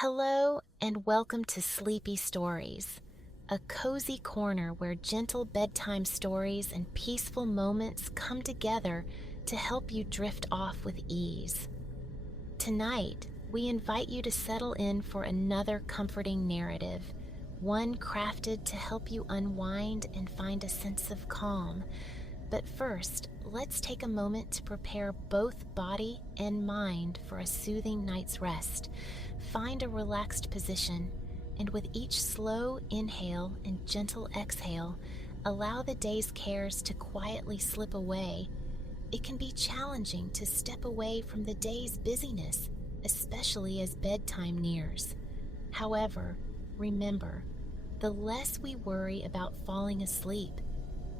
Hello and welcome to Sleepy Stories, a cozy corner where gentle bedtime stories and peaceful moments come together to help you drift off with ease. Tonight, we invite you to settle in for another comforting narrative, one crafted to help you unwind and find a sense of calm. But first, let's take a moment to prepare both body and mind for a soothing night's rest. Find a relaxed position, and with each slow inhale and gentle exhale, allow the day's cares to quietly slip away. It can be challenging to step away from the day's busyness, especially as bedtime nears. However, remember, the less we worry about falling asleep,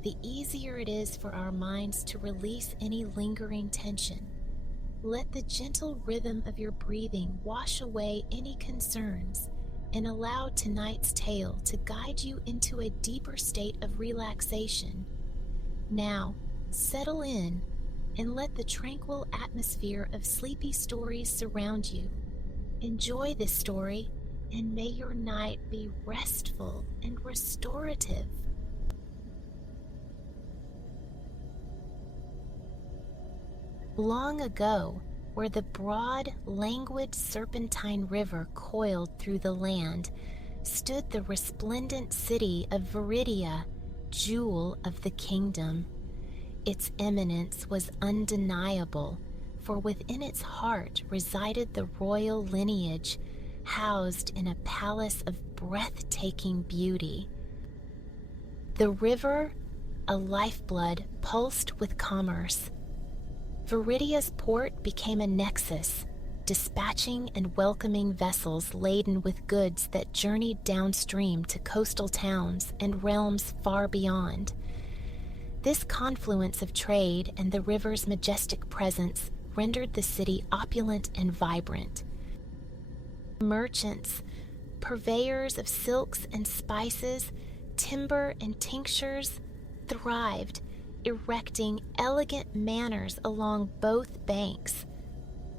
the easier it is for our minds to release any lingering tension. Let the gentle rhythm of your breathing wash away any concerns and allow tonight's tale to guide you into a deeper state of relaxation. Now, settle in and let the tranquil atmosphere of sleepy stories surround you. Enjoy this story, and may your night be restful and restorative. Long ago, where the broad, languid serpentine river coiled through the land, stood the resplendent city of Viridia, jewel of the kingdom. Its eminence was undeniable, for within its heart resided the royal lineage, housed in a palace of breathtaking beauty. The river, a lifeblood, pulsed with commerce. Viridia's port became a nexus, dispatching and welcoming vessels laden with goods that journeyed downstream to coastal towns and realms far beyond. This confluence of trade and the river's majestic presence rendered the city opulent and vibrant. Merchants, purveyors of silks and spices, timber and tinctures, thrived, erecting elegant manors along both banks.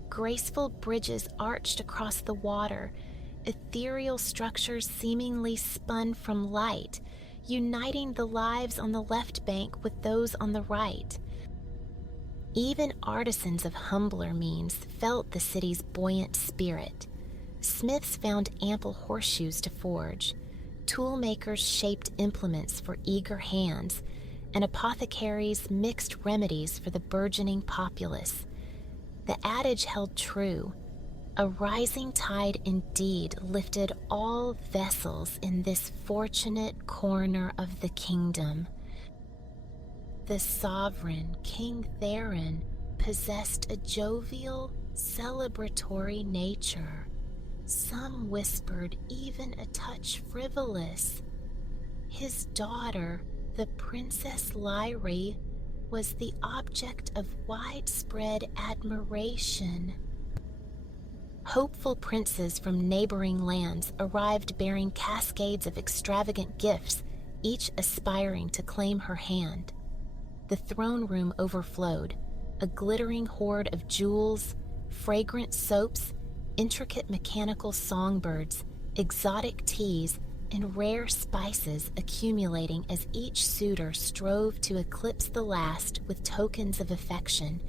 Graceful bridges arched across the water, ethereal structures seemingly spun from light, uniting the lives on the left bank with those on the right. Even artisans of humbler means felt the city's buoyant spirit. Smiths found ample horseshoes to forge, toolmakers shaped implements for eager hands, and apothecaries mixed remedies for the burgeoning populace. The adage held true. A rising tide indeed lifted all vessels in this fortunate corner of the kingdom. The sovereign, King Theron, possessed a jovial, celebratory nature. Some whispered even a touch frivolous. His daughter, the Princess Lyrie, was the object of widespread admiration. Hopeful princes from neighboring lands arrived bearing cascades of extravagant gifts, each aspiring to claim her hand. The throne room overflowed, a glittering hoard of jewels, fragrant soaps, intricate mechanical songbirds, exotic teas, and rare spices accumulating as each suitor strove to eclipse the last with tokens of affection.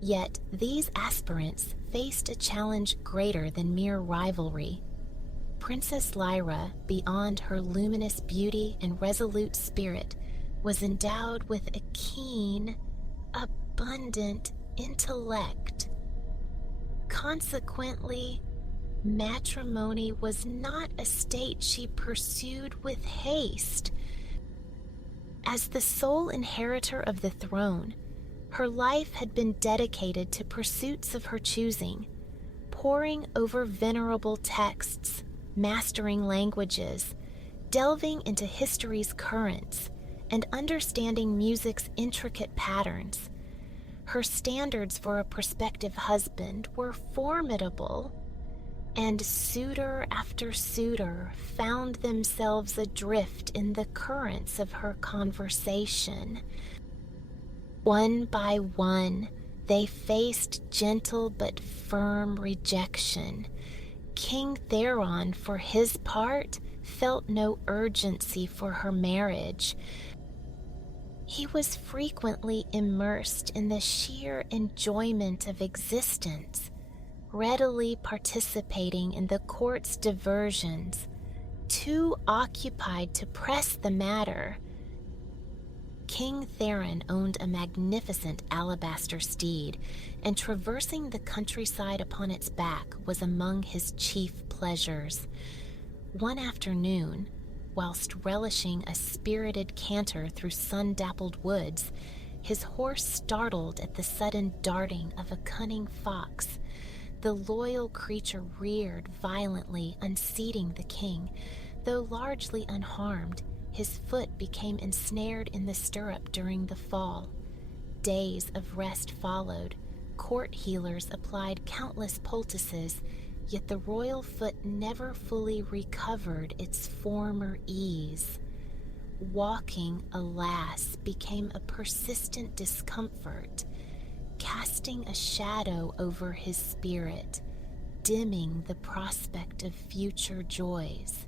Yet these aspirants faced a challenge greater than mere rivalry. Princess Lyra, beyond her luminous beauty and resolute spirit, was endowed with a keen, abundant intellect. Consequently, matrimony was not a state she pursued with haste. As the sole inheritor of the throne, her life had been dedicated to pursuits of her choosing, poring over venerable texts, mastering languages, delving into history's currents, and understanding music's intricate patterns. Her standards for a prospective husband were formidable, and suitor after suitor found themselves adrift in the currents of her conversation. One by one, they faced gentle but firm rejection, King Theron, for his part, felt no urgency for her marriage. He was frequently immersed in the sheer enjoyment of existence, readily participating in the court's diversions, too occupied to press the matter. King Theron owned a magnificent alabaster steed, and traversing the countryside upon its back was among his chief pleasures. One afternoon, whilst relishing a spirited canter through sun-dappled woods, his horse startled at the sudden darting of a cunning fox. The loyal creature reared violently, unseating the king. Though largely unharmed, his foot became ensnared in the stirrup during the fall. Days of rest followed. Court healers applied countless poultices, yet the royal foot never fully recovered its former ease. Walking, alas, became a persistent discomfort, casting a shadow over his spirit, dimming the prospect of future joys.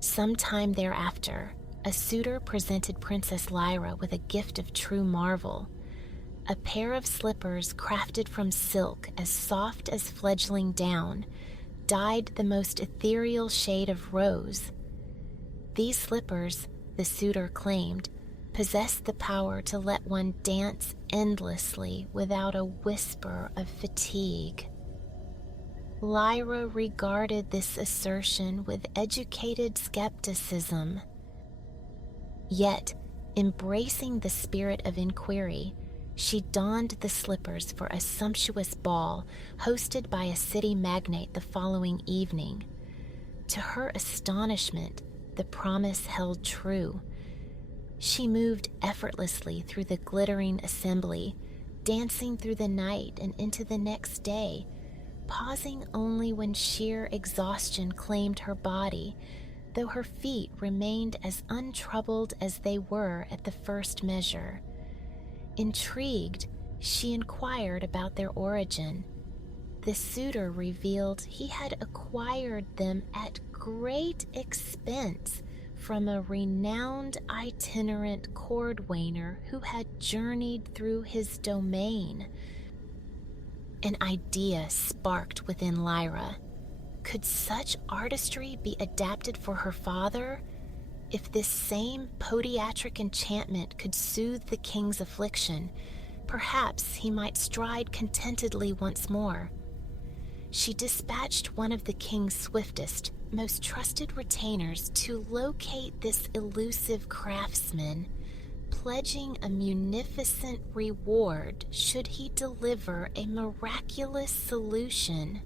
Sometime thereafter, a suitor presented Princess Lyra with a gift of true marvel, a pair of slippers crafted from silk as soft as fledgling down, dyed the most ethereal shade of rose. These slippers, the suitor claimed, possessed the power to let one dance endlessly without a whisper of fatigue. Lyra regarded this assertion with educated skepticism. Yet, embracing the spirit of inquiry, she donned the slippers for a sumptuous ball hosted by a city magnate the following evening. To her astonishment, the promise held true. She moved effortlessly through the glittering assembly, dancing through the night and into the next day, pausing only when sheer exhaustion claimed her body, though her feet remained as untroubled as they were at the first measure. Intrigued, she inquired about their origin. The suitor revealed he had acquired them at great expense from a renowned itinerant cordwainer who had journeyed through his domain. An idea sparked within Lyra. Could such artistry be adapted for her father? If this same podiatric enchantment could soothe the king's affliction, perhaps he might stride contentedly once more. She dispatched one of the king's swiftest, most trusted retainers to locate this elusive craftsman, pledging a munificent reward should he deliver a miraculous solution.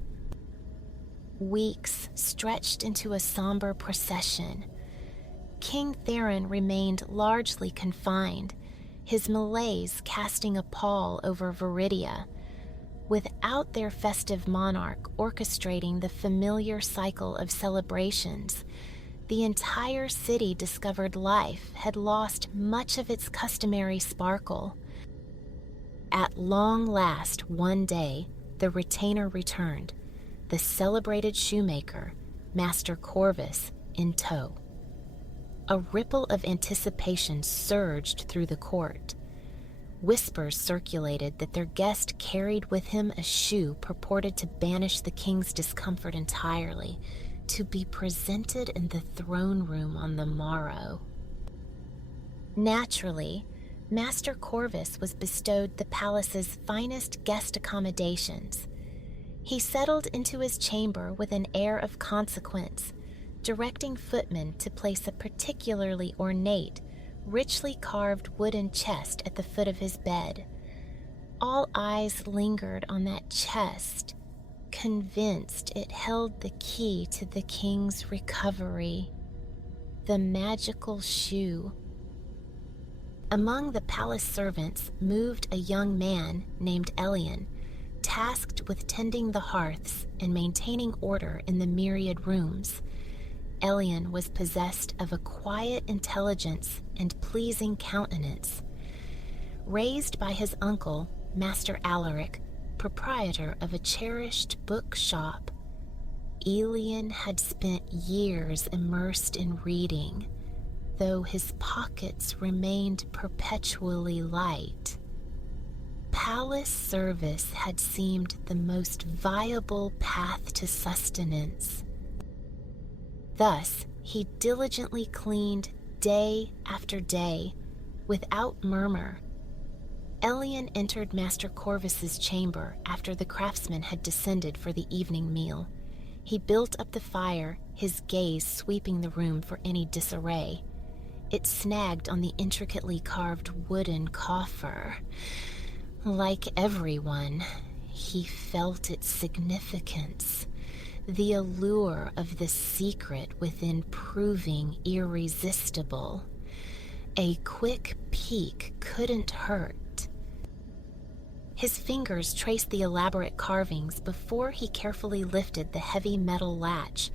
Weeks stretched into a somber procession. King Theron remained largely confined, his malaise casting a pall over Viridia, without their festive monarch orchestrating the familiar cycle of celebrations. The entire city discovered life had lost much of its customary sparkle. At long last, one day, the retainer returned, the celebrated shoemaker, Master Corvus, in tow. A ripple of anticipation surged through the court. Whispers circulated that their guest carried with him a shoe purported to banish the king's discomfort entirely, to be presented in the throne room on the morrow. Naturally, Master Corvus was bestowed the palace's finest guest accommodations. He settled into his chamber with an air of consequence, directing footmen to place a particularly ornate, richly carved wooden chest at the foot of his bed. All eyes lingered on that chest, convinced it held the key to the king's recovery, the magical shoe. Among the palace servants moved a young man named Elian, tasked with tending the hearths and maintaining order in the myriad rooms. Elian was possessed of a quiet intelligence and pleasing countenance. Raised by his uncle, Master Alaric, proprietor of a cherished bookshop, Elian had spent years immersed in reading, though his pockets remained perpetually light. Palace service had seemed the most viable path to sustenance. Thus, he diligently cleaned day after day, without murmur. Elian entered Master Corvus's chamber after the craftsman had descended for the evening meal. He built up the fire, his gaze sweeping the room for any disarray. It snagged on the intricately carved wooden coffer. Like everyone, he felt its significance, the allure of the secret within proving irresistible. A quick peek couldn't hurt. His fingers traced the elaborate carvings before he carefully lifted the heavy metal latch.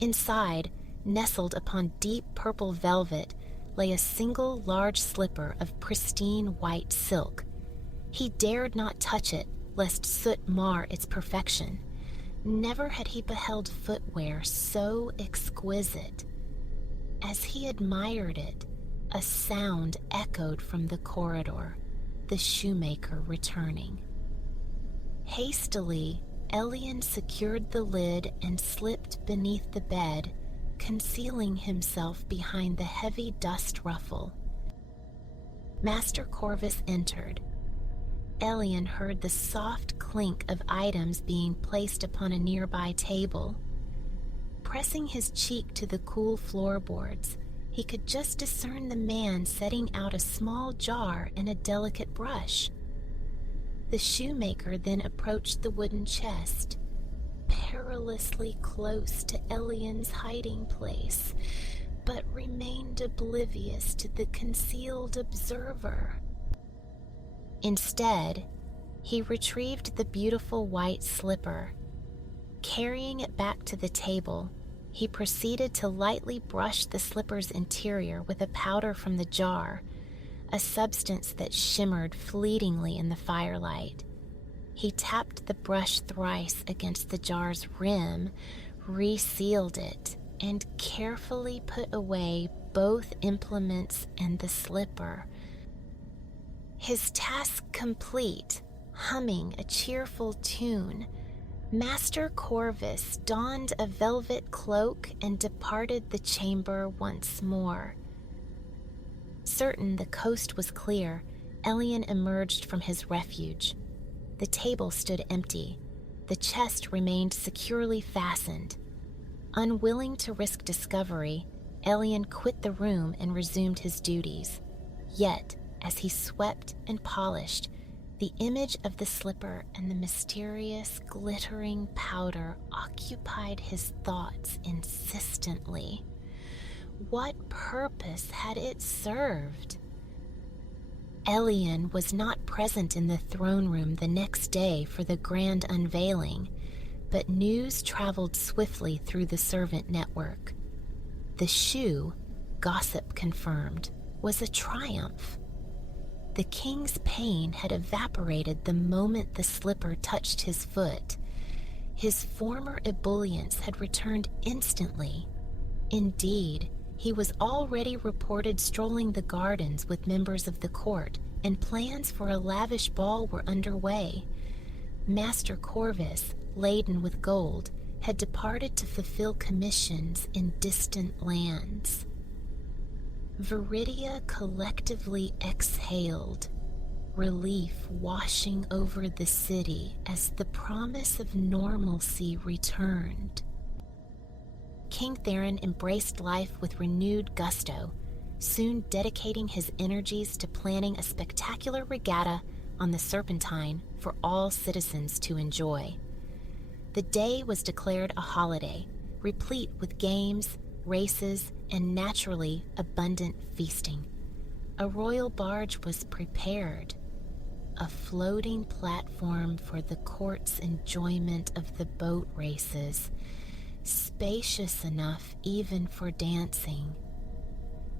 Inside, nestled upon deep purple velvet, lay a single large slipper of pristine white silk. He dared not touch it, lest soot mar its perfection. Never had he beheld footwear so exquisite. As he admired it, a sound echoed from the corridor, the shoemaker returning. Hastily, Elian secured the lid and slipped beneath the bed, concealing himself behind the heavy dust ruffle. Master Corvus entered. Elian heard the soft clink of items being placed upon a nearby table. Pressing his cheek to the cool floorboards, he could just discern the man setting out a small jar and a delicate brush. The shoemaker then approached the wooden chest, perilously close to Elian's hiding place, but remained oblivious to the concealed observer. Instead, he retrieved the beautiful white slipper. Carrying it back to the table, he proceeded to lightly brush the slipper's interior with a powder from the jar, a substance that shimmered fleetingly in the firelight. He tapped the brush thrice against the jar's rim, resealed it, and carefully put away both implements and the slipper. His task complete, humming a cheerful tune, Master Corvus donned a velvet cloak and departed the chamber once more. Certain the coast was clear, Elian emerged from his refuge. The table stood empty. The chest remained securely fastened. Unwilling to risk discovery, Elian quit the room and resumed his duties. Yet, as he swept and polished, the image of the slipper and the mysterious, glittering powder occupied his thoughts insistently. What purpose had it served? Elian was not present in the throne room the next day for the grand unveiling, but news traveled swiftly through the servant network. The shoe, gossip confirmed, was a triumph. The king's pain had evaporated the moment the slipper touched his foot. His former ebullience had returned instantly. Indeed, he was already reported strolling the gardens with members of the court, and plans for a lavish ball were underway. Master Corvus, laden with gold, had departed to fulfill commissions in distant lands. Viridia collectively exhaled, relief washing over the city as the promise of normalcy returned. King Theron embraced life with renewed gusto, soon dedicating his energies to planning a spectacular regatta on the Serpentine for all citizens to enjoy. The day was declared a holiday, replete with games, races, and naturally abundant feasting. A royal barge was prepared, a floating platform for the court's enjoyment of the boat races, spacious enough even for dancing.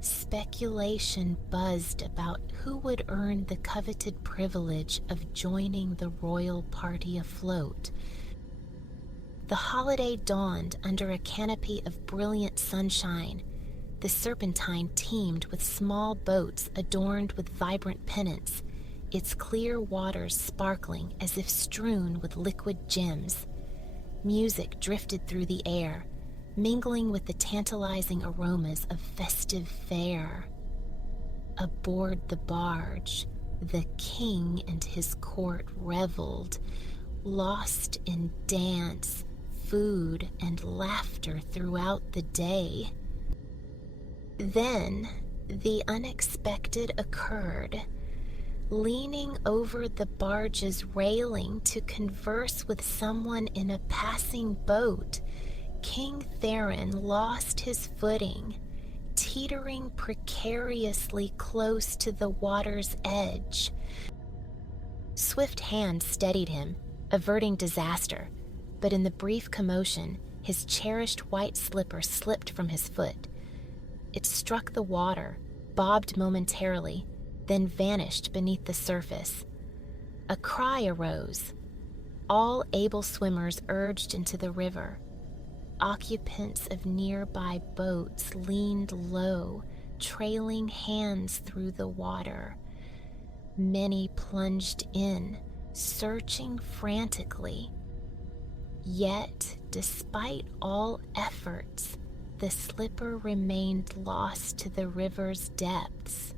Speculation buzzed about who would earn the coveted privilege of joining the royal party afloat. The holiday dawned under a canopy of brilliant sunshine. The Serpentine teemed with small boats adorned with vibrant pennants, its clear waters sparkling as if strewn with liquid gems. Music drifted through the air, mingling with the tantalizing aromas of festive fare. Aboard the barge, the king and his court reveled, lost in dance, food, and laughter throughout the day. Then the unexpected occurred. Leaning over the barge's railing to converse with someone in a passing boat, King Theron lost his footing, teetering precariously close to the water's edge. Swift hands steadied him, averting disaster, but in the brief commotion, his cherished white slipper slipped from his foot. It struck the water, bobbed momentarily, then vanished beneath the surface. A cry arose. All able swimmers urged into the river. Occupants of nearby boats leaned low, trailing hands through the water. Many plunged in, searching frantically. Yet, despite all efforts, the slipper remained lost to the river's depths.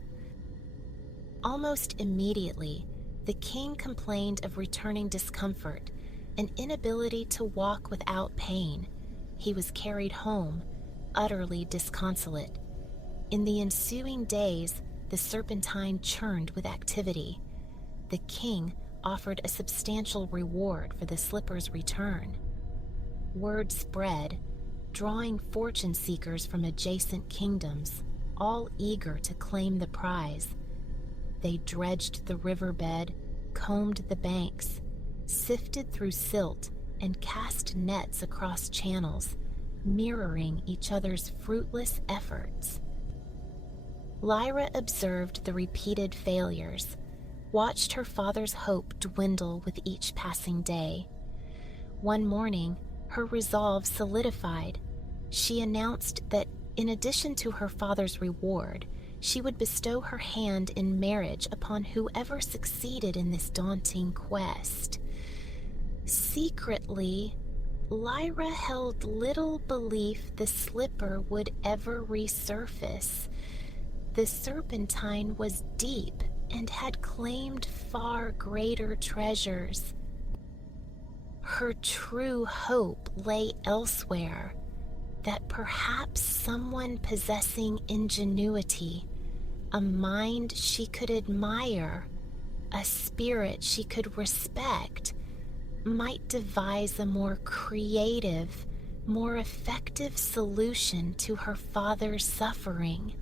Almost immediately, the king complained of returning discomfort, an inability to walk without pain. He was carried home, utterly disconsolate. In the ensuing days, the Serpentine churned with activity. The king offered a substantial reward for the slipper's return. Word spread, drawing fortune seekers from adjacent kingdoms, all eager to claim the prize. They dredged the riverbed, combed the banks, sifted through silt, and cast nets across channels, mirroring each other's fruitless efforts. Lyra observed the repeated failures, watched her father's hope dwindle with each passing day. One morning, her resolve solidified. She announced that, in addition to her father's reward, she would bestow her hand in marriage upon whoever succeeded in this daunting quest. Secretly, Lyra held little belief the slipper would ever resurface. The Serpentine was deep and had claimed far greater treasures. Her true hope lay elsewhere, that perhaps someone possessing ingenuity, a mind she could admire, a spirit she could respect, might devise a more creative, more effective solution to her father's suffering.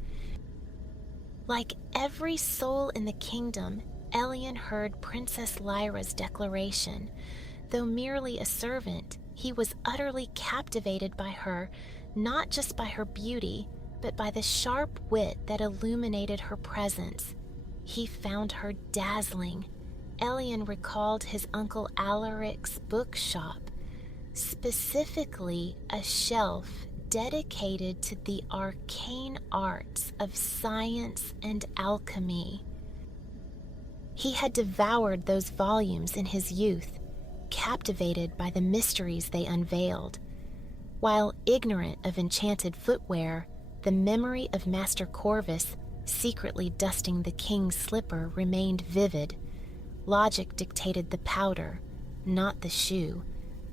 Like every soul in the kingdom, Ellion heard Princess Lyra's declaration. Though merely a servant, he was utterly captivated by her, not just by her beauty, but by the sharp wit that illuminated her presence. He found her dazzling. Ellion recalled his uncle Alaric's bookshop, specifically a shelf dedicated to the arcane arts of science and alchemy. He had devoured those volumes in his youth, captivated by the mysteries they unveiled. While ignorant of enchanted footwear, the memory of Master Corvus secretly dusting the king's slipper remained vivid. Logic dictated the powder, not the shoe,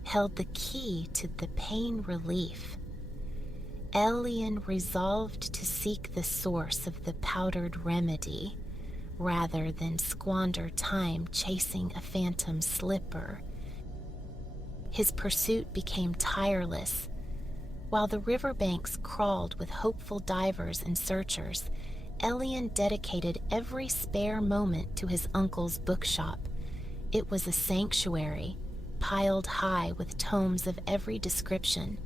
held the key to the pain relief. Ellion resolved to seek the source of the powdered remedy, rather than squander time chasing a phantom slipper. His pursuit became tireless. While the riverbanks crawled with hopeful divers and searchers, Ellion dedicated every spare moment to his uncle's bookshop. It was a sanctuary, piled high with tomes of every description.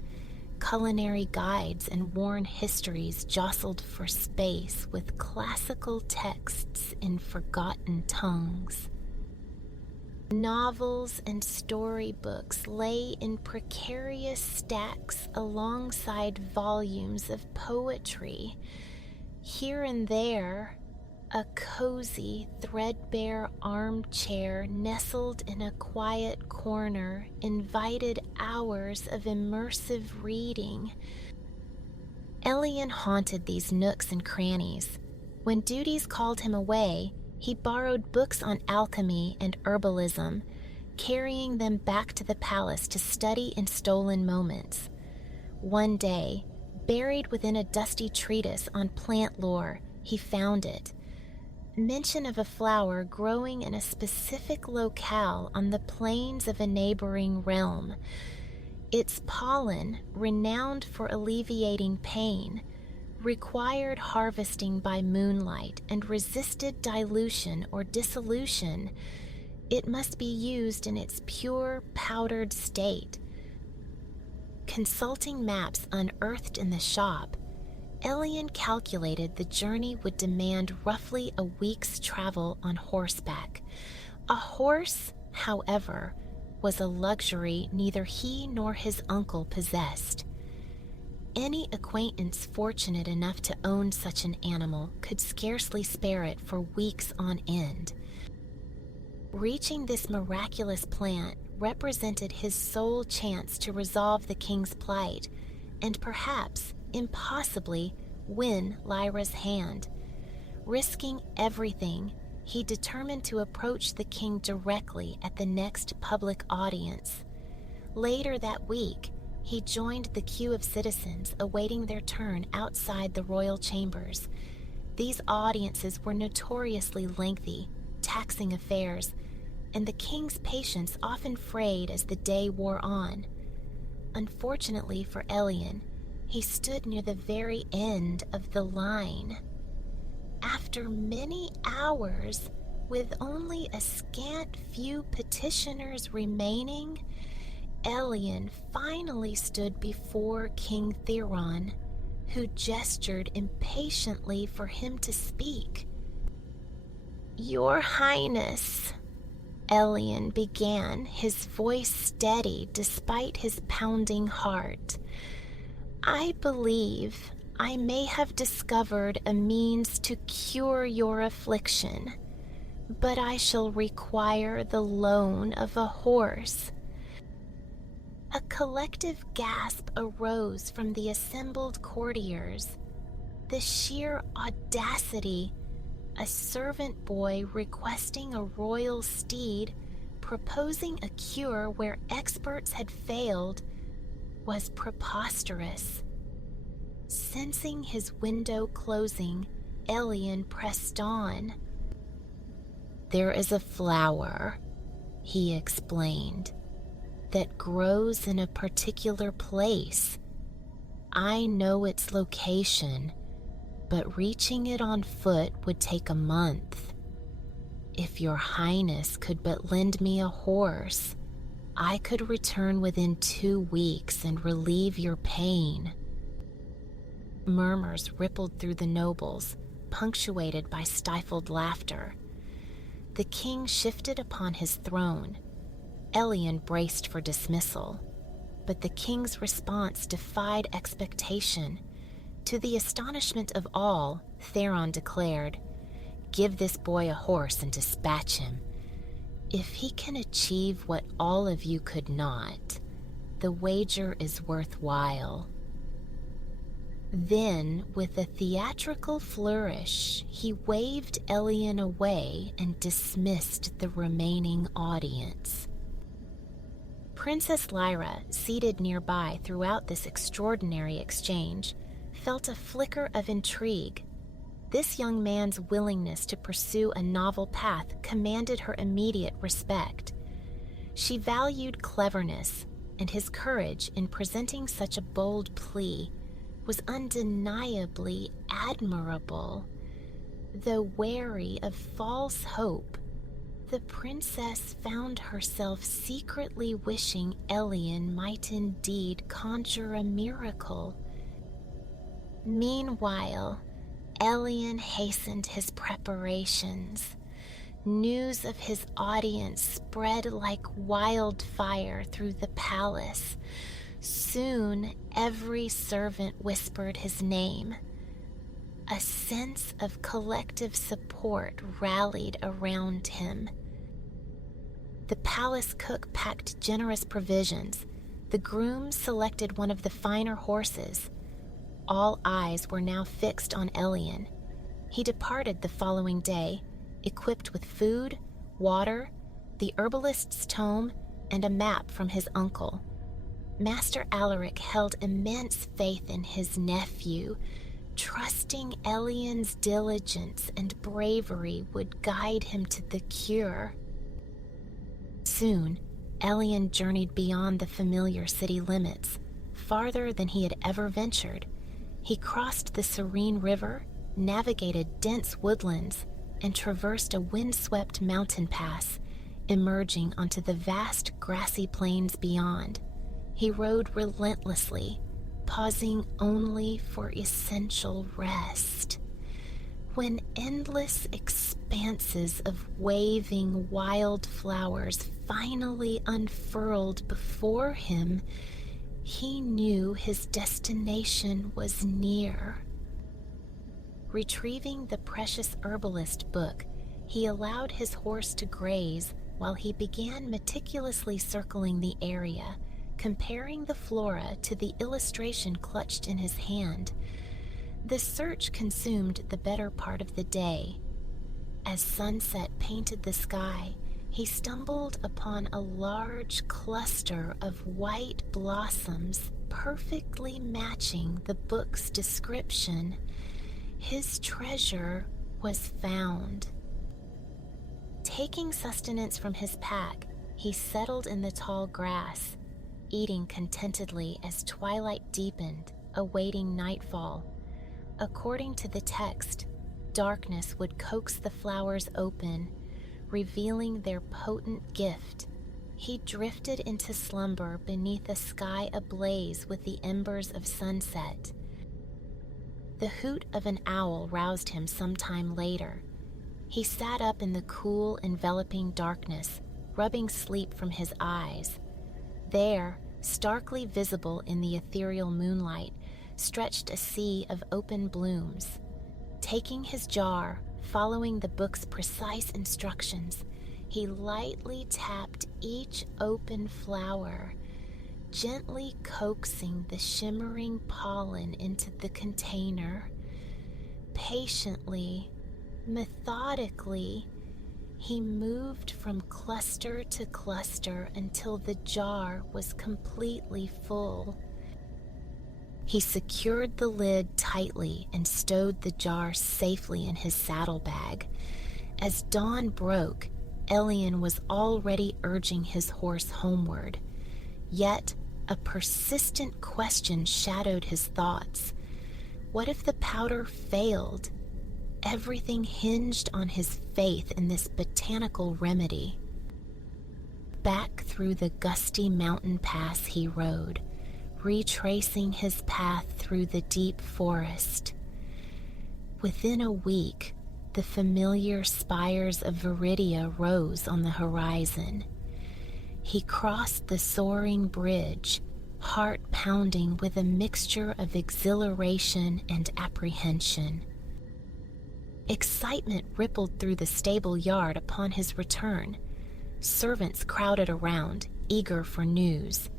Culinary guides and worn histories jostled for space with classical texts in forgotten tongues. Novels and storybooks lay in precarious stacks alongside volumes of poetry. Here and there, a cozy, threadbare armchair nestled in a quiet corner invited hours of immersive reading. Elian haunted these nooks and crannies. When duties called him away, he borrowed books on alchemy and herbalism, carrying them back to the palace to study in stolen moments. One day, buried within a dusty treatise on plant lore, he found it. Mention of a flower growing in a specific locale on the plains of a neighboring realm. Its pollen, renowned for alleviating pain, required harvesting by moonlight and resisted dilution or dissolution. It must be used in its pure, powdered state. Consulting maps unearthed in the shop, Elian calculated the journey would demand roughly a week's travel on horseback. A horse, however, was a luxury neither he nor his uncle possessed. Any acquaintance fortunate enough to own such an animal could scarcely spare it for weeks on end. Reaching this miraculous plant represented his sole chance to resolve the king's plight, and perhaps, impossibly, win Lyra's hand. Risking everything, he determined to approach the king directly at the next public audience. Later that week, he joined the queue of citizens awaiting their turn outside the royal chambers. These audiences were notoriously lengthy, taxing affairs, and the king's patience often frayed as the day wore on. Unfortunately for Elian, he stood near the very end of the line. After many hours, with only a scant few petitioners remaining, Elian finally stood before King Theron, who gestured impatiently for him to speak. "Your Highness," Elian began, his voice steady despite his pounding heart, "I believe I may have discovered a means to cure your affliction, but I shall require the loan of a horse." A collective gasp arose from the assembled courtiers. The sheer audacity, a servant boy requesting a royal steed, proposing a cure where experts had failed, was preposterous. Sensing his window closing, Elian pressed on. "There is a flower," he explained, "that grows in a particular place. I know its location, but reaching it on foot would take a month. If your Highness could but lend me a horse, I could return within 2 weeks and relieve your pain." Murmurs rippled through the nobles, punctuated by stifled laughter. The king shifted upon his throne. Elian braced for dismissal, but the king's response defied expectation. To the astonishment of all, Theron declared, "Give this boy a horse and dispatch him. If he can achieve what all of you could not, the wager is worthwhile." Then, with a theatrical flourish, he waved Elian away and dismissed the remaining audience. Princess Lyra, seated nearby throughout this extraordinary exchange, felt a flicker of intrigue. This young man's willingness to pursue a novel path commanded her immediate respect. She valued cleverness, and his courage in presenting such a bold plea was undeniably admirable. Though wary of false hope, the princess found herself secretly wishing Elian might indeed conjure a miracle. Meanwhile, Elian hastened his preparations. News of his audience spread like wildfire through the palace. Soon, every servant whispered his name. A sense of collective support rallied around him. The palace cook packed generous provisions. The grooms selected one of the finer horses. All eyes were now fixed on Elian. He departed the following day, equipped with food, water, the herbalist's tome, and a map from his uncle. Master Alaric held immense faith in his nephew, trusting Elian's diligence and bravery would guide him to the cure. Soon, Elian journeyed beyond the familiar city limits, farther than he had ever ventured. He crossed the serene river, navigated dense woodlands, and traversed a windswept mountain pass, emerging onto the vast grassy plains beyond. He rode relentlessly, pausing only for essential rest. When endless expanses of waving wildflowers finally unfurled before him, he knew his destination was near. Retrieving the precious herbalist book, he allowed his horse to graze while he began meticulously circling the area, comparing the flora to the illustration clutched in his hand. The search consumed the better part of the day. As sunset painted the sky, he stumbled upon a large cluster of white blossoms perfectly matching the book's description. His treasure was found. Taking sustenance from his pack, he settled in the tall grass, eating contentedly as twilight deepened, awaiting nightfall. According to the text, darkness would coax the flowers open, revealing their potent gift. He drifted into slumber beneath a sky ablaze with the embers of sunset. The hoot of an owl roused him some time later. He sat up in the cool, enveloping darkness, rubbing sleep from his eyes. There, starkly visible in the ethereal moonlight, stretched a sea of open blooms. Taking his jar, following the book's precise instructions, he lightly tapped each open flower, gently coaxing the shimmering pollen into the container. Patiently, methodically, he moved from cluster to cluster until the jar was completely full. He secured the lid tightly and stowed the jar safely in his saddlebag. As dawn broke, Elian was already urging his horse homeward. Yet, a persistent question shadowed his thoughts. What if the powder failed? Everything hinged on his faith in this botanical remedy. Back through the gusty mountain pass he rode, retracing his path through the deep forest. Within a week, the familiar spires of Viridia rose on the horizon. He crossed the soaring bridge, heart pounding with a mixture of exhilaration and apprehension. Excitement rippled through the stable yard upon his return. Servants crowded around, eager for news.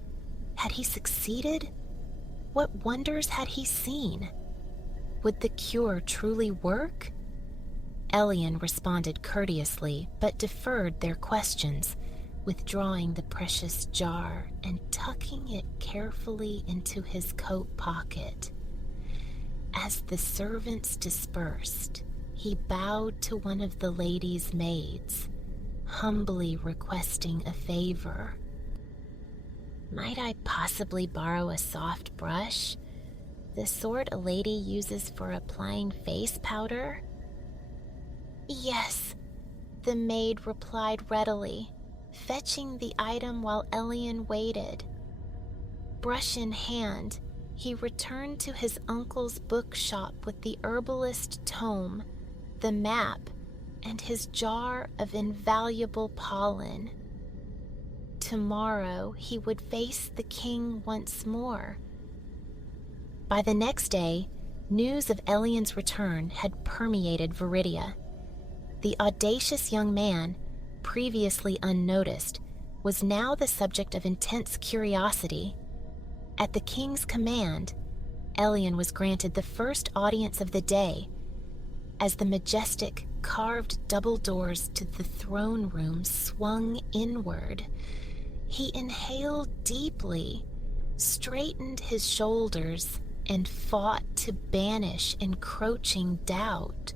Had he succeeded? What wonders had he seen? Would the cure truly work? Elian responded courteously, but deferred their questions, withdrawing the precious jar and tucking it carefully into his coat pocket. As the servants dispersed, he bowed to one of the lady's maids, humbly requesting a favor. "Might I possibly borrow a soft brush? The sort a lady uses for applying face powder?" "Yes," the maid replied readily, fetching the item while Elian waited. Brush in hand, he returned to his uncle's bookshop with the herbalist tome, the map, and his jar of invaluable pollen. Tomorrow he would face the king once more. By the next day, news of Elian's return had permeated Viridia. The audacious young man, previously unnoticed, was now the subject of intense curiosity. At the king's command, Elian was granted the first audience of the day. As the majestic, carved double doors to the throne room swung inward, he inhaled deeply, straightened his shoulders, and fought to banish encroaching doubt.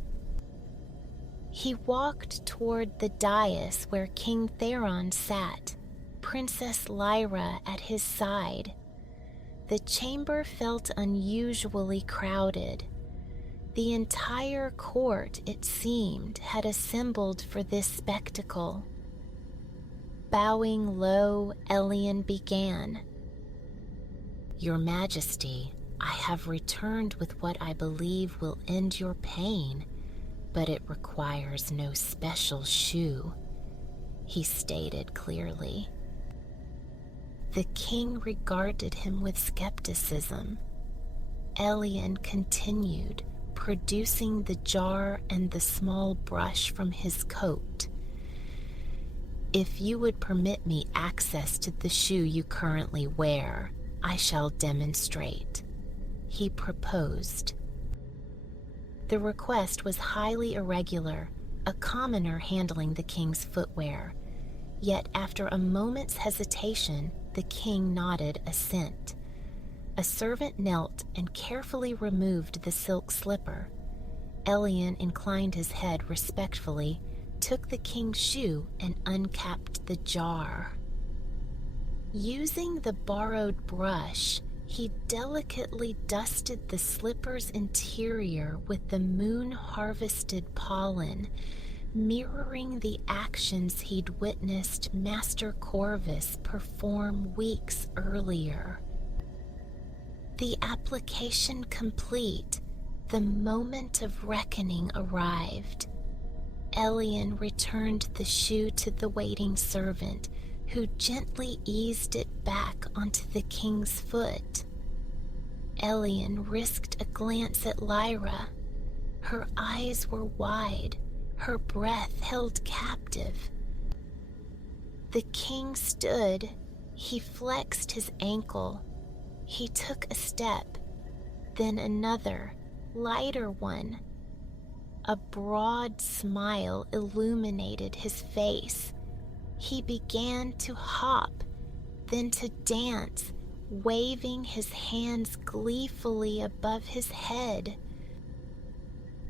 He walked toward the dais where King Theron sat, Princess Lyra at his side. The chamber felt unusually crowded. The entire court, it seemed, had assembled for this spectacle. Bowing low, Elian began. "Your Majesty, I have returned with what I believe will end your pain, but it requires no special shoe," he stated clearly. The king regarded him with skepticism. Elian continued, producing the jar and the small brush from his coat. "If you would permit me access to the shoe you currently wear, I shall demonstrate," he proposed. The request was highly irregular, a commoner handling the king's footwear. Yet after a moment's hesitation, the king nodded assent. A servant knelt and carefully removed the silk slipper. Elian inclined his head respectfully, took the king's shoe, and uncapped the jar. Using the borrowed brush, he delicately dusted the slipper's interior with the moon-harvested pollen, mirroring the actions he'd witnessed Master Corvus perform weeks earlier. The application complete, the moment of reckoning arrived. Elian returned the shoe to the waiting servant, who gently eased it back onto the king's foot. Elian risked a glance at Lyra. Her eyes were wide, her breath held captive. The king stood. He flexed his ankle. He took a step, then another, lighter one. A broad smile illuminated his face. He began to hop, then to dance, waving his hands gleefully above his head.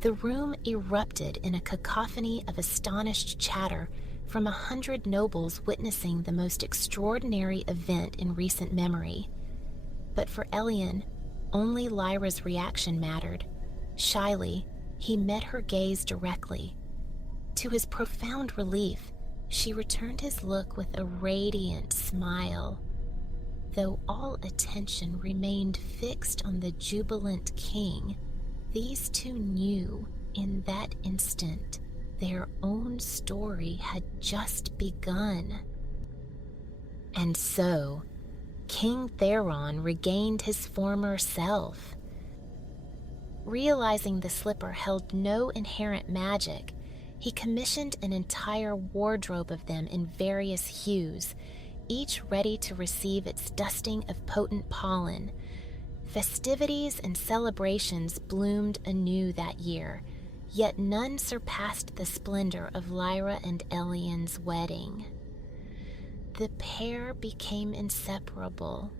The room erupted in a cacophony of astonished chatter from 100 nobles witnessing the most extraordinary event in recent memory. But for Elian, only Lyra's reaction mattered. Shyly, he met her gaze directly. To his profound relief, she returned his look with a radiant smile. Though all attention remained fixed on the jubilant king, these two knew in that instant their own story had just begun. And so, King Theron regained his former self. Realizing the slipper held no inherent magic, he commissioned an entire wardrobe of them in various hues, each ready to receive its dusting of potent pollen. Festivities and celebrations bloomed anew that year, yet none surpassed the splendor of Lyra and Elian's wedding. The pair became inseparable,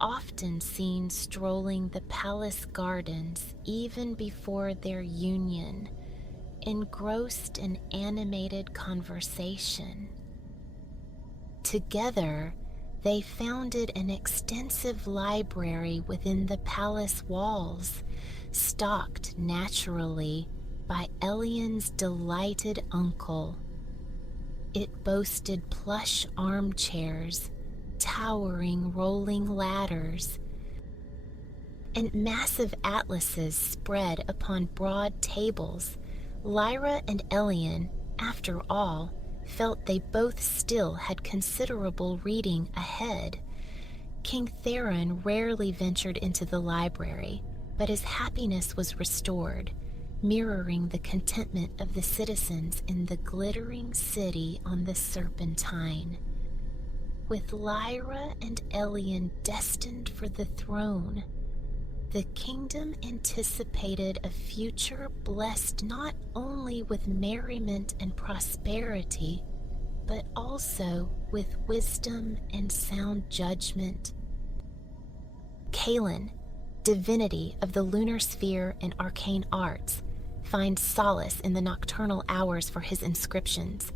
often seen strolling the palace gardens even before their union, engrossed in animated conversation. Together, they founded an extensive library within the palace walls, stocked naturally by Elian's delighted uncle. It boasted plush armchairs, towering rolling ladders, and massive atlases spread upon broad tables, Lyra and Elian, after all, felt they both still had considerable reading ahead. King Theron rarely ventured into the library, but his happiness was restored, mirroring the contentment of the citizens in the glittering city on the Serpentine. With Lyra and Elian destined for the throne, the kingdom anticipated a future blessed not only with merriment and prosperity, but also with wisdom and sound judgment. Kaelin, divinity of the lunar sphere and arcane arts, finds solace in the nocturnal hours for his inscriptions.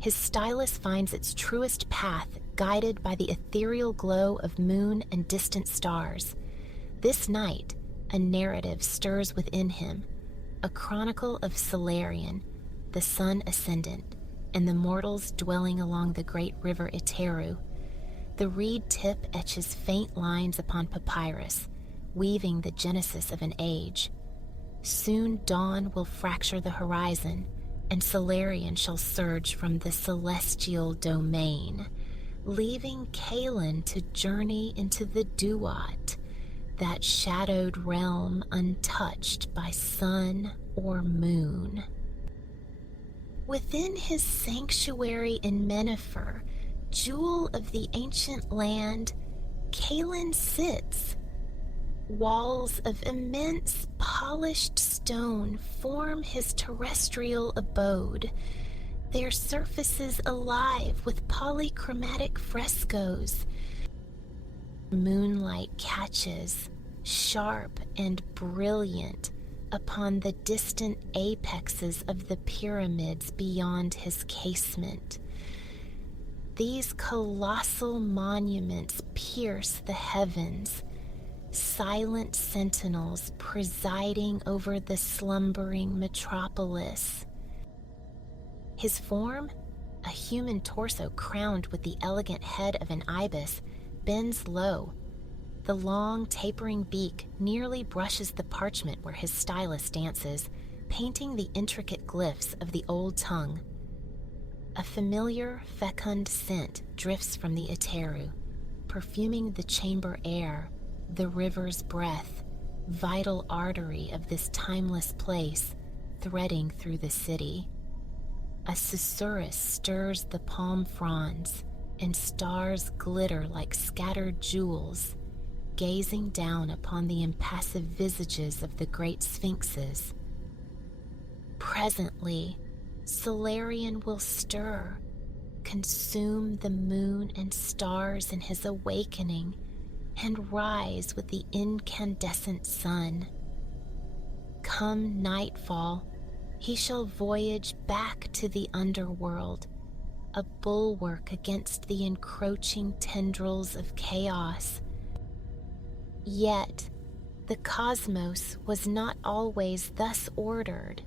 His stylus finds its truest path guided by the ethereal glow of moon and distant stars. This night, a narrative stirs within him, a chronicle of Solarian, the sun ascendant, and the mortals dwelling along the great river Iteru. The reed tip etches faint lines upon papyrus, weaving the genesis of an age. Soon dawn will fracture the horizon, and Solarian shall surge from the celestial domain, leaving Kaelin to journey into the Duat, that shadowed realm untouched by sun or moon. Within his sanctuary in Mennefer, jewel of the ancient land, Kaelin sits. Walls of immense polished stone form his terrestrial abode, their surfaces alive with polychromatic frescoes. Moonlight catches, sharp and brilliant, upon the distant apexes of the pyramids beyond his casement. These colossal monuments pierce the heavens, silent sentinels presiding over the slumbering metropolis. His form, a human torso crowned with the elegant head of an ibis, bends low. The long, tapering beak nearly brushes the parchment where his stylus dances, painting the intricate glyphs of the old tongue. A familiar, fecund scent drifts from the Iteru, perfuming the chamber air, the river's breath, vital artery of this timeless place, threading through the city. A susurrus stirs the palm fronds, and stars glitter like scattered jewels, gazing down upon the impassive visages of the great sphinxes. Presently, Solarian will stir, consume the moon and stars in his awakening, and rise with the incandescent sun. Come nightfall, he shall voyage back to the underworld, a bulwark against the encroaching tendrils of chaos. Yet, the cosmos was not always thus ordered.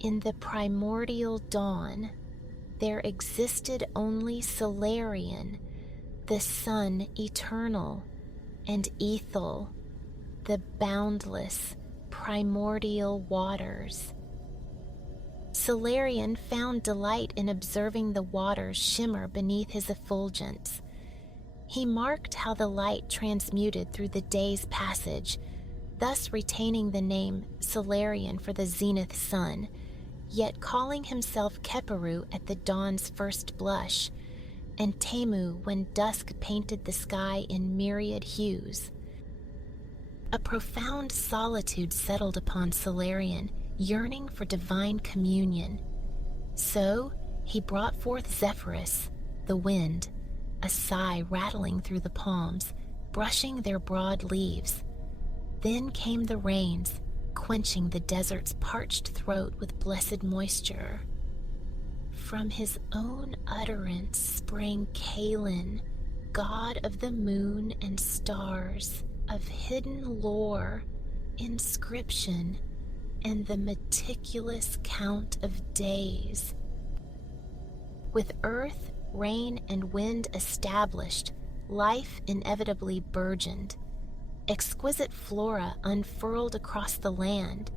In the primordial dawn, there existed only Solarian, the sun eternal, and Ethel, the boundless, primordial waters. Solarian found delight in observing the waters shimmer beneath his effulgence. He marked how the light transmuted through the day's passage, thus retaining the name Solarian for the zenith sun, yet calling himself Keperu at the dawn's first blush, and Temu when dusk painted the sky in myriad hues. A profound solitude settled upon Solarian, yearning for divine communion. So he brought forth Zephyrus, the wind, a sigh rattling through the palms, brushing their broad leaves. Then came the rains, quenching the desert's parched throat with blessed moisture. From his own utterance sprang Kaelin, god of the moon and stars, of hidden lore, inscription, and the meticulous count of days. With earth, rain, and wind established, life inevitably burgeoned. Exquisite flora unfurled across the land.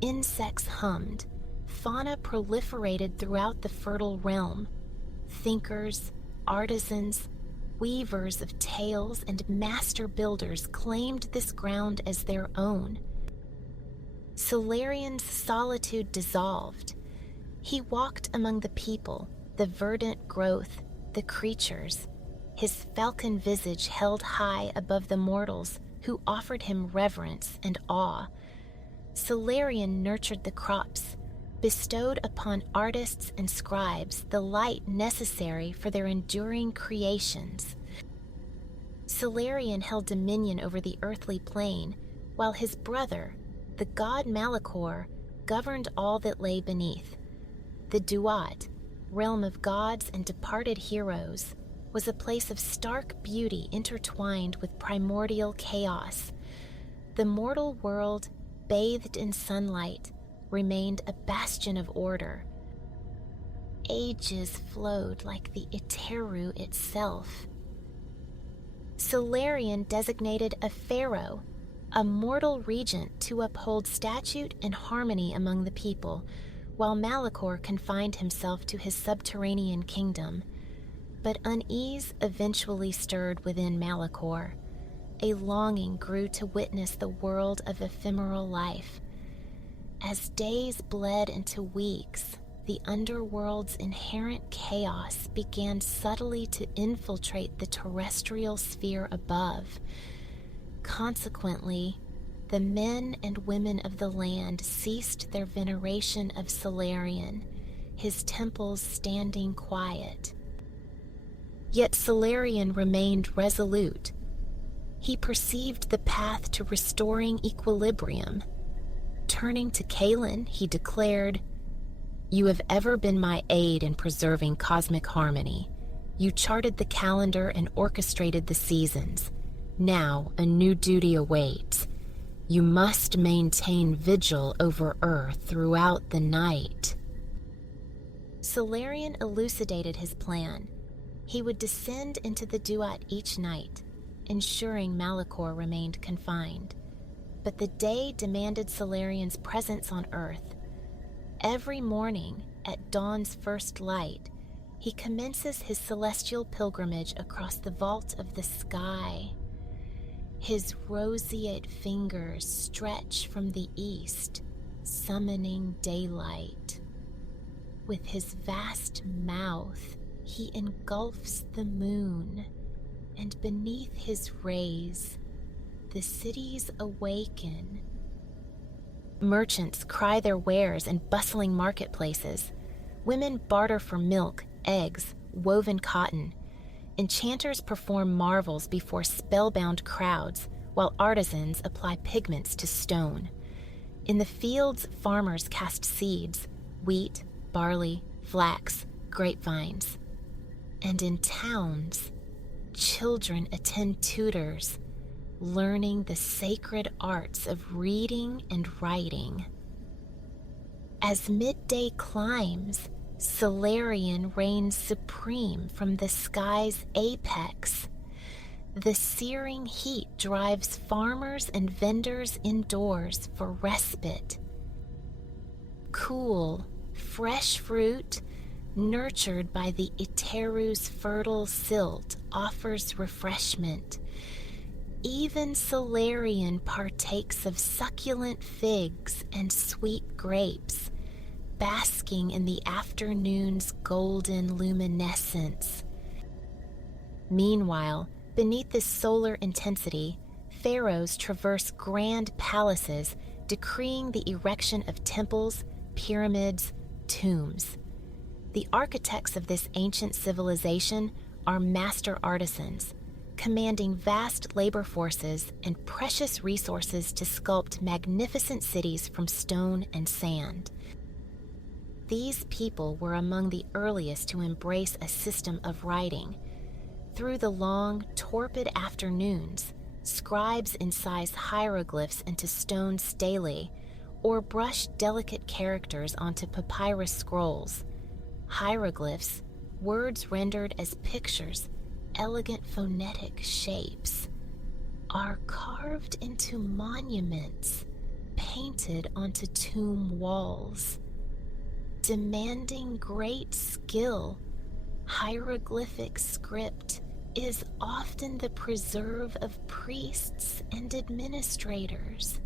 Insects hummed, fauna proliferated throughout the fertile realm. Thinkers, artisans, weavers of tales, and master builders claimed this ground as their own. Solarian's solitude dissolved. He walked among the people, the verdant growth, the creatures, his falcon visage held high above the mortals who offered him reverence and awe. Solarian nurtured the crops, bestowed upon artists and scribes the light necessary for their enduring creations. Solarian held dominion over the earthly plane, while his brother, the god Malachor, governed all that lay beneath. The Duat, realm of gods and departed heroes, was a place of stark beauty intertwined with primordial chaos. The mortal world, bathed in sunlight, remained a bastion of order. Ages flowed like the Iteru itself. Solarian designated a pharaoh, a mortal regent to uphold statute and harmony among the people, while Malachor confined himself to his subterranean kingdom. But unease eventually stirred within Malachor. A longing grew to witness the world of ephemeral life. As days bled into weeks, the underworld's inherent chaos began subtly to infiltrate the terrestrial sphere above. Consequently, the men and women of the land ceased their veneration of Solarian, his temples standing quiet. Yet Solarian remained resolute. He perceived the path to restoring equilibrium. Turning to Kaelin, he declared, "You have ever been my aid in preserving cosmic harmony. You charted the calendar and orchestrated the seasons. Now a new duty awaits. You must maintain vigil over Earth throughout the night." Solarian elucidated his plan. He would descend into the Duat each night, ensuring Malachor remained confined. But the day demanded Solarian's presence on Earth. Every morning, at dawn's first light, he commences his celestial pilgrimage across the vault of the sky. His roseate fingers stretch from the east, summoning daylight. With his vast mouth, he engulfs the moon, and beneath his rays, the cities awaken. Merchants cry their wares in bustling marketplaces. Women barter for milk, eggs, woven cotton. Enchanters perform marvels before spellbound crowds, while artisans apply pigments to stone. In the fields, farmers cast seeds, wheat, barley, flax, grapevines. And in towns, children attend tutors, learning the sacred arts of reading and writing. As midday climbs, Solarian reigns supreme from the sky's apex. The searing heat drives farmers and vendors indoors for respite. Cool, fresh fruit, nurtured by the Iteru's fertile silt, offers refreshment. Even Solarian partakes of succulent figs and sweet grapes, basking in the afternoon's golden luminescence. Meanwhile, beneath this solar intensity, pharaohs traverse grand palaces, decreeing the erection of temples, pyramids, tombs. The architects of this ancient civilization are master artisans, commanding vast labor forces and precious resources to sculpt magnificent cities from stone and sand. These people were among the earliest to embrace a system of writing. Through the long, torpid afternoons, scribes incise hieroglyphs into stone stelae or brush delicate characters onto papyrus scrolls. Hieroglyphs, words rendered as pictures, elegant phonetic shapes, are carved into monuments, painted onto tomb walls. demanding great skill. Hieroglyphic script is often the preserve of priests and administrators.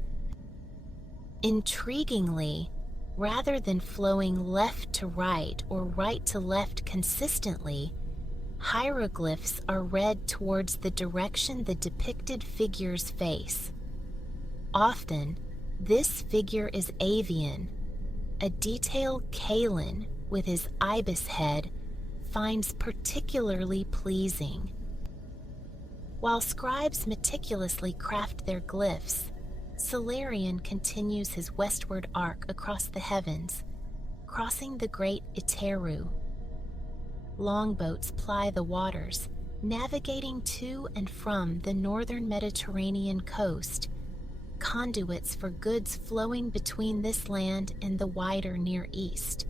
Intriguingly, rather than flowing left to right or right to left consistently, hieroglyphs are read towards the direction the depicted figures face. Often, this figure is avian. A detailed Kalin with his ibis head finds particularly pleasing. While scribes meticulously craft their glyphs, Solarian continues his westward arc across the heavens, crossing the great Iteru. Longboats ply the waters, navigating to and from the northern Mediterranean coast, conduits for goods flowing between this land and the wider Near East.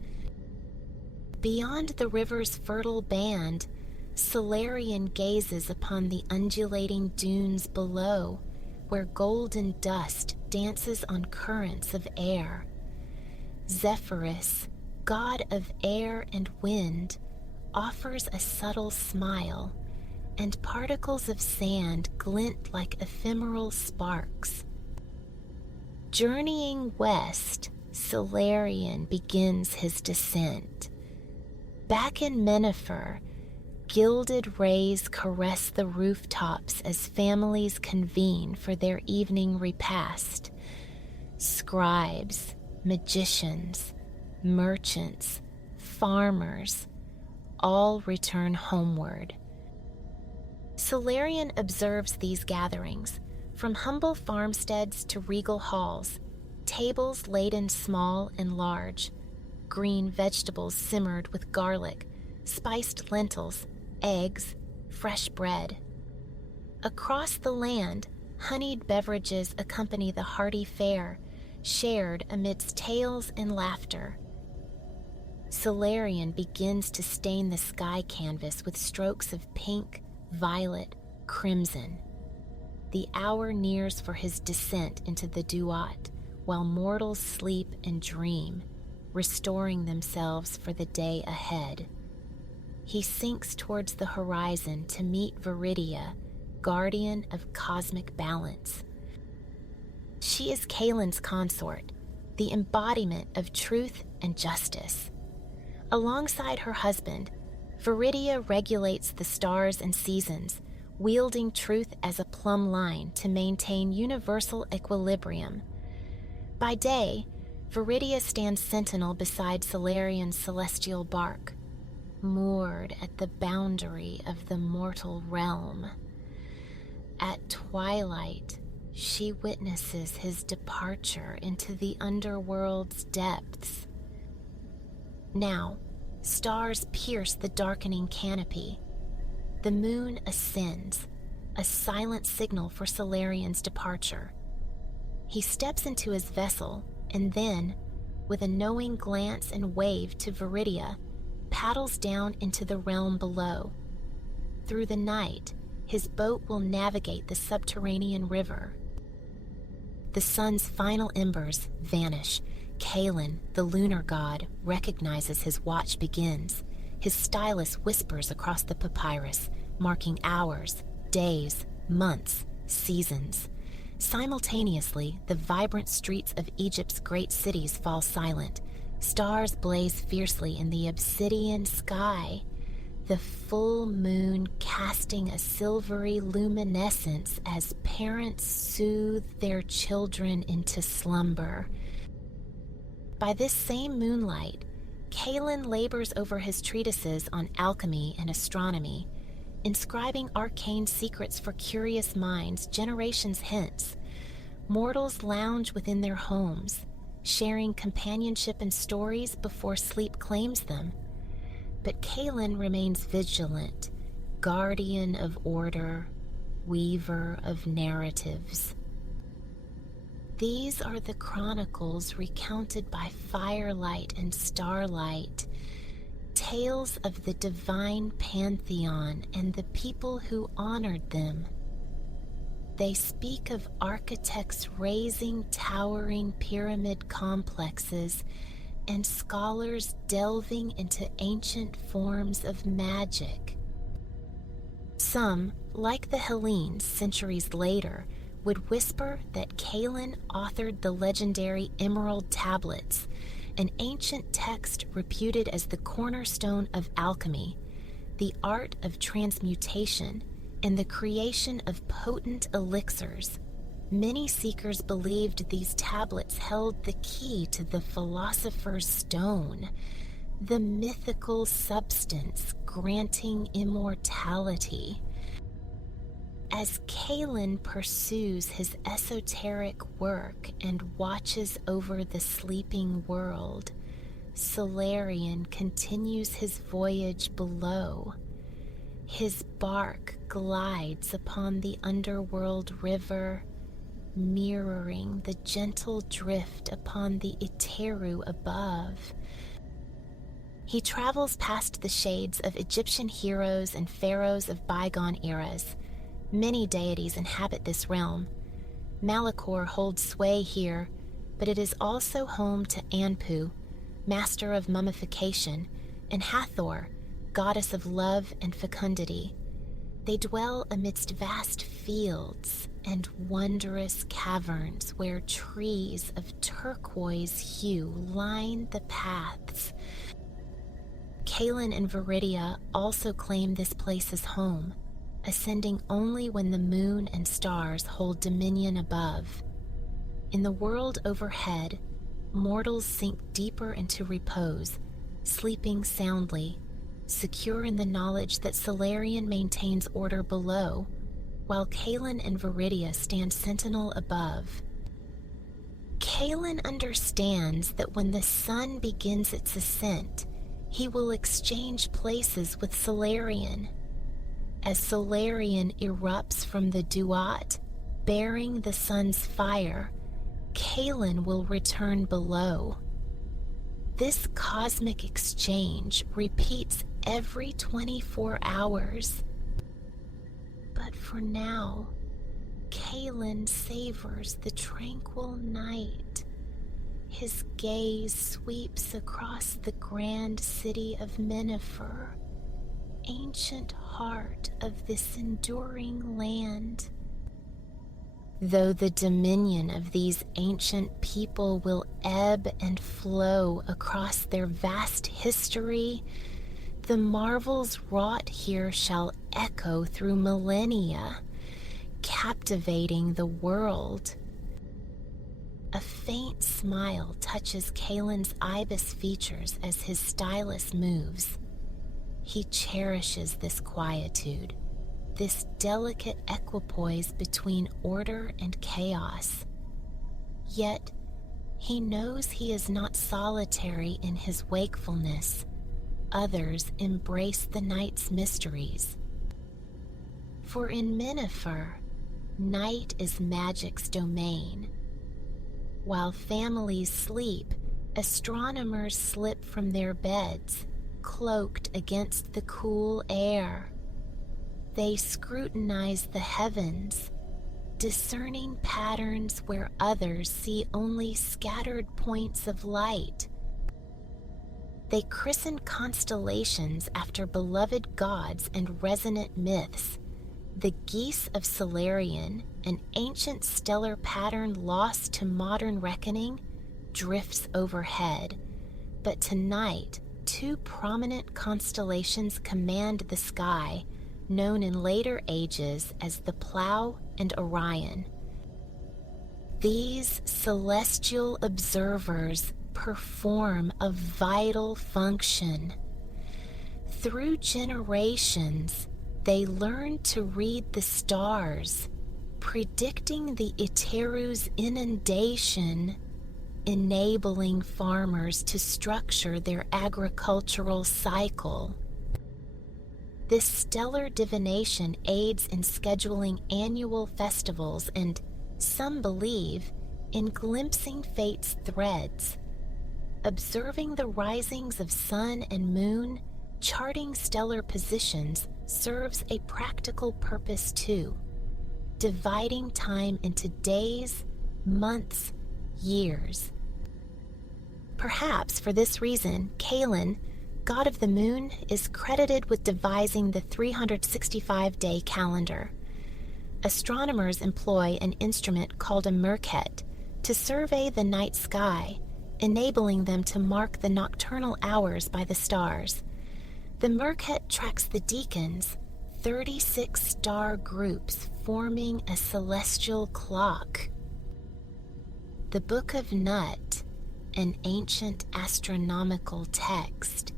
Beyond the river's fertile band, Solarian gazes upon the undulating dunes below, where golden dust dances on currents of air. Zephyrus, god of air and wind, offers a subtle smile, and particles of sand glint like ephemeral sparks. Journeying west, Solarian begins his descent. Back in Menifer, gilded rays caress the rooftops as families convene for their evening repast. Scribes, magicians, merchants, farmers, all return homeward. Solarian observes these gatherings, from humble farmsteads to regal halls, tables laden small and large, green vegetables simmered with garlic, spiced lentils, eggs, fresh bread. Across the land, honeyed beverages accompany the hearty fare, shared amidst tales and laughter. Solarian begins to stain the sky canvas with strokes of pink, violet, crimson. The hour nears for his descent into the Duat, while mortals sleep and dream, restoring themselves for the day ahead. He sinks towards the horizon to meet Viridia, guardian of cosmic balance. She is Kalin's consort, the embodiment of truth and justice. Alongside her husband, Viridia regulates the stars and seasons, wielding truth as a plumb line to maintain universal equilibrium. By day, Viridia stands sentinel beside Solarian's celestial bark, moored at the boundary of the mortal realm. At twilight, she witnesses his departure into the underworld's depths. Now, stars pierce the darkening canopy. The moon ascends, a silent signal for Solarian's departure. He steps into his vessel and then, with a knowing glance and wave to Viridia, paddles down into the realm below. Through the night, his boat will navigate the subterranean river. The sun's final embers vanish. Kalin, the lunar god, recognizes his watch begins. His stylus whispers across the papyrus, marking hours, days, months, seasons. Simultaneously, the vibrant streets of Egypt's great cities fall silent. Stars blaze fiercely in the obsidian sky, the full moon casting a silvery luminescence as parents soothe their children into slumber. By this same moonlight, Kalin labors over his treatises on alchemy and astronomy, inscribing arcane secrets for curious minds generations hence. Mortals lounge within their homes, sharing companionship and stories before sleep claims them. But Kalin remains vigilant, guardian of order, weaver of narratives. These are the chronicles recounted by firelight and starlight, tales of the divine pantheon and the people who honored them. They speak of architects raising towering pyramid complexes and scholars delving into ancient forms of magic. Some, like the Hellenes centuries later, would whisper that Calin authored the legendary Emerald Tablets, an ancient text reputed as the cornerstone of alchemy, the art of transmutation, and the creation of potent elixirs. Many seekers believed these tablets held the key to the Philosopher's Stone, the mythical substance granting immortality. As Calin pursues his esoteric work and watches over the sleeping world, Solarian continues his voyage below. His bark glides upon the underworld river, mirroring the gentle drift upon the Iteru above. He travels past the shades of Egyptian heroes and pharaohs of bygone eras. Many deities inhabit this realm. Malachor holds sway here, but it is also home to Anpu, master of mummification, and Hathor, goddess of love and fecundity. They dwell amidst vast fields and wondrous caverns where trees of turquoise hue line the paths. Calin and Viridia also claim this place as home, ascending only when the moon and stars hold dominion above. In the world overhead, mortals sink deeper into repose, sleeping soundly, secure in the knowledge that Solarian maintains order below, while Calin and Viridia stand sentinel above. Calin understands that when the sun begins its ascent, he will exchange places with Solarian. As Solarian erupts from the Duat, bearing the sun's fire, Calin will return below. This cosmic exchange repeats every 24 hours. But for now, Calin savors the tranquil night. His gaze sweeps across the grand city of Minifer, ancient heart of this enduring land. Though the dominion of these ancient people will ebb and flow across their vast history, the marvels wrought here shall echo through millennia, captivating the world. A faint smile touches Calin's ibis features as his stylus moves. He cherishes this quietude, this delicate equipoise between order and chaos. Yet, he knows he is not solitary in his wakefulness. Others embrace the night's mysteries. For in Minifer, night is magic's domain. While families sleep, astronomers slip from their beds, cloaked against the cool air. They scrutinize the heavens, discerning patterns where others see only scattered points of light. They christen constellations after beloved gods and resonant myths. The geese of Solarian, an ancient stellar pattern lost to modern reckoning, drifts overhead. But tonight, two prominent constellations command the sky, known in later ages as the Plough and Orion. These celestial observers perform a vital function. Through generations, they learn to read the stars, predicting the Iteru's inundation, enabling farmers to structure their agricultural cycle. This stellar divination aids in scheduling annual festivals and, some believe, in glimpsing fate's threads. Observing the risings of sun and moon, charting stellar positions serves a practical purpose too, dividing time into days, months, years. Perhaps for this reason, Kalen, god of the moon, is credited with devising the 365-day calendar. Astronomers employ an instrument called a merket to survey the night sky, enabling them to mark the nocturnal hours by the stars. The merket tracks the decans, 36 star groups forming a celestial clock. The Book of Nut, an ancient astronomical text,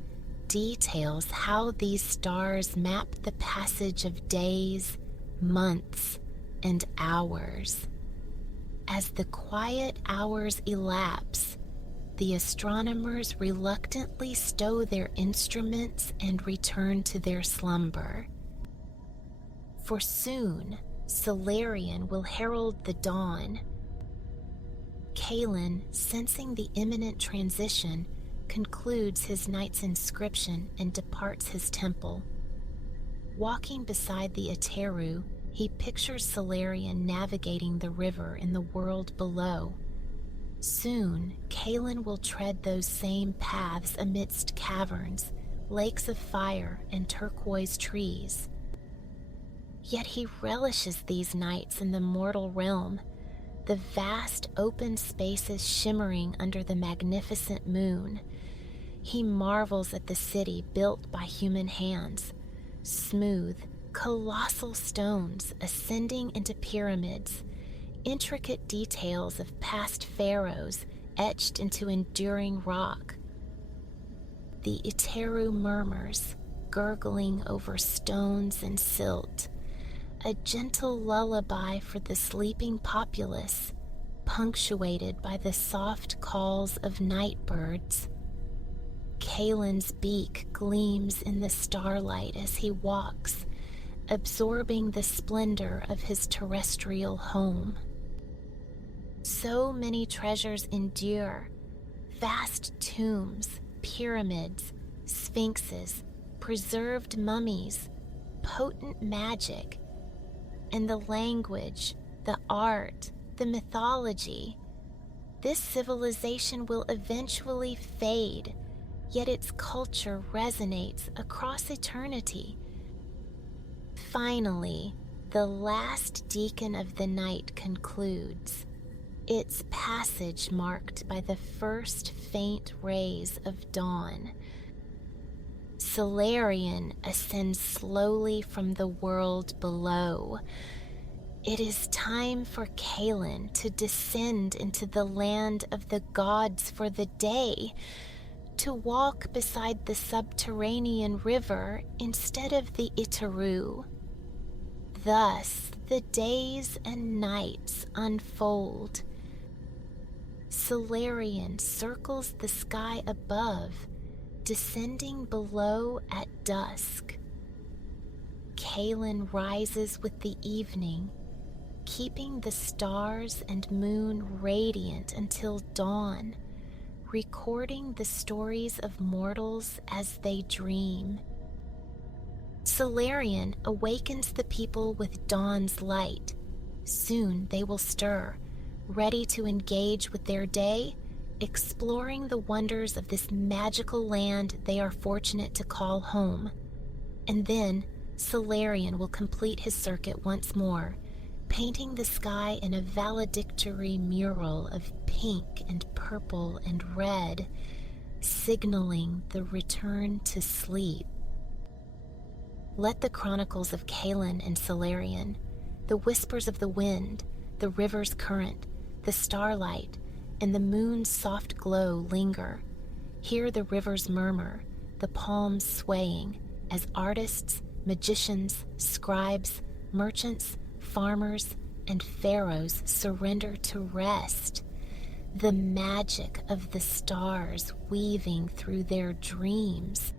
details how these stars map the passage of days, months, and hours. As the quiet hours elapse, the astronomers reluctantly stow their instruments and return to their slumber. For soon, Solarian will herald the dawn. Kalen, sensing the imminent transition, concludes his night's inscription and departs his temple. Walking beside the Eteru, he pictures Solarian navigating the river in the world below. Soon, Kalen will tread those same paths amidst caverns, lakes of fire, and turquoise trees. Yet he relishes these nights in the mortal realm, the vast open spaces shimmering under the magnificent moon. He marvels at the city built by human hands, smooth, colossal stones ascending into pyramids, intricate details of past pharaohs etched into enduring rock. The Eteru murmurs, gurgling over stones and silt, a gentle lullaby for the sleeping populace, punctuated by the soft calls of night birds. Kalen's beak gleams in the starlight as he walks, absorbing the splendor of his terrestrial home. So many treasures endure: vast tombs, pyramids, sphinxes, preserved mummies, potent magic, and the language, the art, the mythology. This civilization will eventually fade, yet its culture resonates across eternity. Finally, the last deacon of the night concludes, its passage marked by the first faint rays of dawn. Solarian ascends slowly from the world below. It is time for Kalen to descend into the land of the gods for the day, to walk beside the subterranean river instead of the Eteru. Thus, the days and nights unfold. Solarian circles the sky above, descending below at dusk. Kalen rises with the evening, keeping the stars and moon radiant until dawn, recording the stories of mortals as they dream. Solarian awakens the people with dawn's light. Soon they will stir, ready to engage with their day, exploring the wonders of this magical land they are fortunate to call home. And then Solarian will complete his circuit once more, painting the sky in a valedictory mural of pink and purple and red, signaling the return to sleep. Let the chronicles of Kalen and Solarian, the whispers of the wind, the river's current, the starlight, and the moon's soft glow linger. Hear the river's murmur, the palms swaying, as artists, magicians, scribes, merchants, farmers, and pharaohs surrender to rest. The magic of the stars weaving through their dreams.